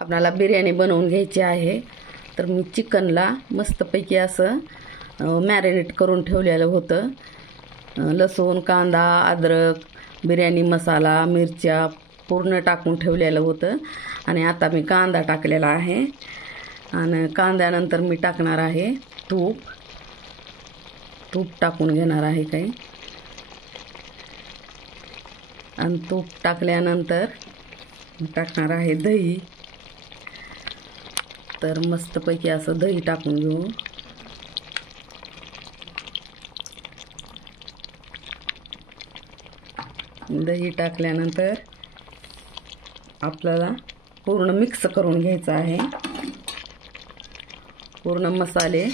आपल्याला बिर्याणी बनवून घ्यायची आहे. तर मी चिकनला मस्तपैकी असं मॅरिनेट करून ठेवलेलं होतं. लसूण, कांदा, अद्रक, बिर्याणी मसाला, मिरच्या पूर्ण टाकून ठेवलेलं होतं. आणि आता मी कांदा टाकलेला आहे आणि कांद्यानंतर मी टाकणार आहे तूप टाकून घेणार आहे काही. आणि तूप टाकल्यानंतर टाकणार आहे दही. तर मस्तपैकी असं दही टाकून घेऊ. दही टाकल्यानंतर आपल्याला पूर्ण मिक्स करून घ्यायचं आहे. पूर्ण मसाले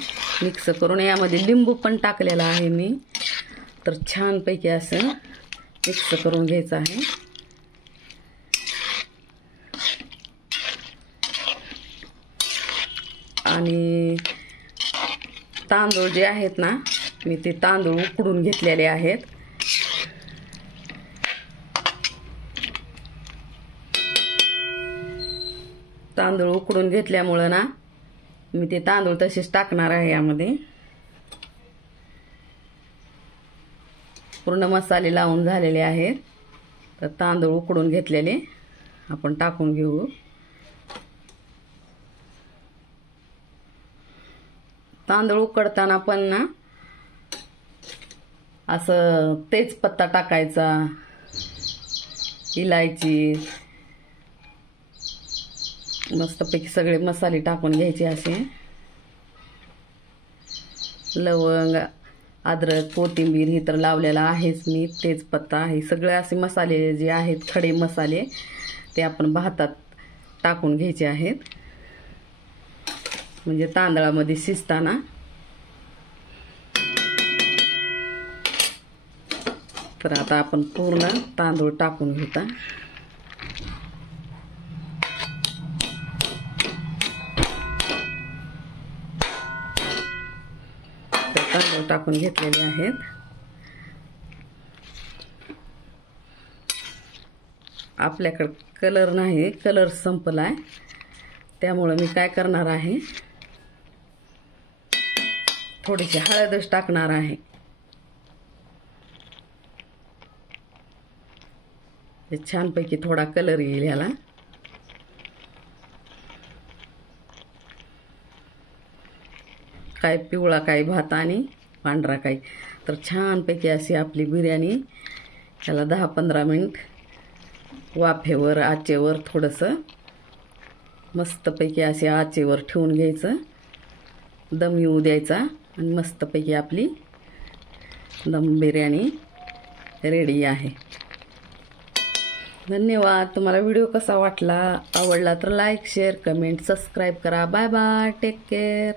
मिक्स करून यामध्ये लिंबू पण टाकलेला आहे मी. तर छानपैकी असं मिक्स करून घ्यायचं आहे. आणि तांदूळ जे आहेत ना, मी ते तांदूळ उकडून घेतलेले आहेत. तांदूळ उकडून घेतल्यामुळं ना मी ते तांदूळ तसेच टाकणार आहे यामध्ये. पूर्ण मसाले लावून झालेले आहेत. तर तांदूळ उकडून घेतलेले आपण टाकून घेऊ. तांदूळ उकडताना पण ना असं तेजपत्ता टाकायचा, इलायची, मस्तपैकी सगळे मसाले टाकून घ्यायचे. असे लवंग, अद्रक, कोथिंबीर हे तर लावलेला आहेच मी. तेजपत्ता हे सगळे असे मसाले जे आहेत, खडे मसाले, ते आपण भातात टाकून घ्यायचे आहेत. म्हणजे तांदळामध्ये शिजताना. तर आता आपण पूर्ण तांदूळ टाकून घेता. तांदूळ टाकून घेतलेले आहेत. आपल्याकडे कलर नाही, कलर संपलाय. त्यामुळे मी काय करणार आहे, थोडीशी हळदच टाकणार आहे. छानपैकी थोडा कलर येईल ह्याला. काय पिवळा, काय भात आणि पांढरा काय. तर छानपैकी अशी आपली बिर्याणी ह्याला 10-15 मिनिट वाफेवर, आचेवर थोडंसं मस्तपैकी अशी आचेवर ठेवून घ्यायचं. दम येऊ द्यायचा आणि मस्तपैकी आपली दम बिर्याणी रेडी आहे. धन्यवाद. तुम्हाला व्हिडिओ कसा वाटला, आवडला तर लाईक, शेअर, कमेंट, सबस्क्राईब करा. Bye bye. Take care.